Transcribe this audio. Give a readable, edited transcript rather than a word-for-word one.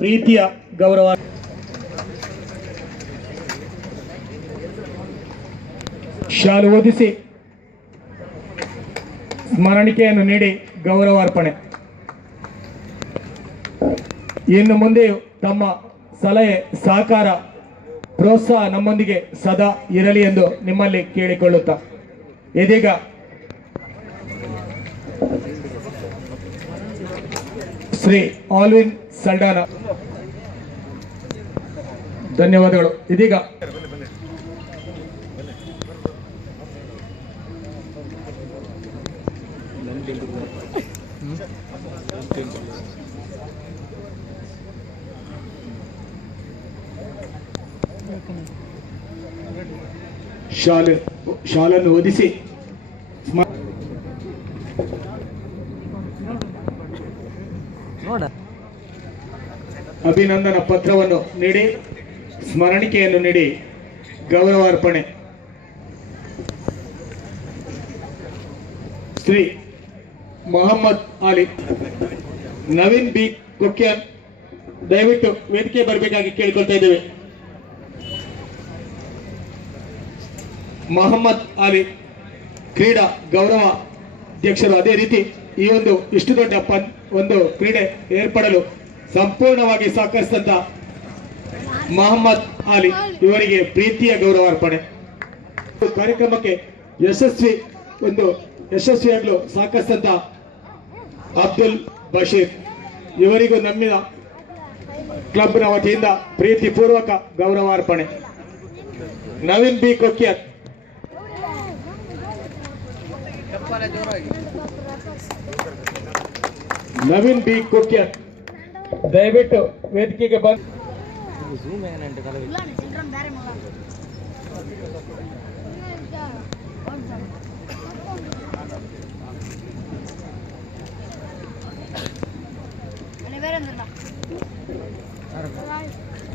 ಪ್ರೀತಿಯ ಗೌರವ ಶಾಲು ಓದಿಸಿ ಸ್ಮರಣಿಕೆಯನ್ನು ನೀಡಿ ಗೌರವಾರ್ಪಣೆ. ಇನ್ನು ಮುಂದೆಯೂ ತಮ್ಮ ಸಲಹೆ ಸಹಕಾರ ಪ್ರೋತ್ಸಾಹ ನಮ್ಮೊಂದಿಗೆ ಸದಾ ಇರಲಿ ಎಂದು ನಿಮ್ಮಲ್ಲಿ ಕೇಳಿಕೊಳ್ಳುತ್ತಾ ಇದೀಗ ಶ್ರೀ ಆಲ್ವಿನ್ ಸಲ್ಡಾನ ಧನ್ಯವಾದಗಳು. ಇದೀಗ ಶಾಲನ್ನು ಓದಿಸಿ ಅಭಿನಂದನಾ ಪತ್ರವನ್ನು ನೀಡಿ ಸ್ಮರಣಿಕೆಯನ್ನು ನೀಡಿ ಗೌರವಾರ್ಪಣೆ. ಶ್ರೀ ಮೊಹಮ್ಮದ್ ಅಲಿ ನವೀನ್ ಬಿ ಕೊಕ್ಯಾನ್ ದಯವಿಟ್ಟು ವೇದಿಕೆ ಬರಬೇಕಾಗಿ ಕೇಳಿಕೊಳ್ತಾ ಇದ್ದೇವೆ. ಮೊಹಮ್ಮದ್ ಅಲಿ ಕ್ರೀಡಾ ಗೌರವ ಅಧ್ಯಕ್ಷರು. ಅದೇ ರೀತಿ ಈ ಒಂದು ಇಷ್ಟು ದೊಡ್ಡ ಒಂದು ಕ್ರೀಡೆ ಏರ್ಪಡಲು ಸಂಪೂರ್ಣವಾಗಿ ಸಹಕರಿಸಿದಂತ ಮೊಹಮ್ಮದ್ ಅಲಿ ಇವರಿಗೆ ಪ್ರೀತಿಯ ಗೌರವಾರ್ಪಣೆ. ಕಾರ್ಯಕ್ರಮಕ್ಕೆ ಯಶಸ್ವಿಯಾಗಲು ಸಹಕರಿಸಿದಂತ ಅಬ್ದುಲ್ ಬಶೀರ್ ಇವರಿಗೂ ನಮ್ಮ ಕ್ಲಬ್ನ ವತಿಯಿಂದ ಪ್ರೀತಿಪೂರ್ವಕ ಗೌರವಾರ್ಪಣೆ. ನವೀನ್ ಬಿ ಕೊಕ್ಯಾನ್ ದಯವಿಟ್ಟು ವೇದಿಕೆಗೆ ಬಂದು வேற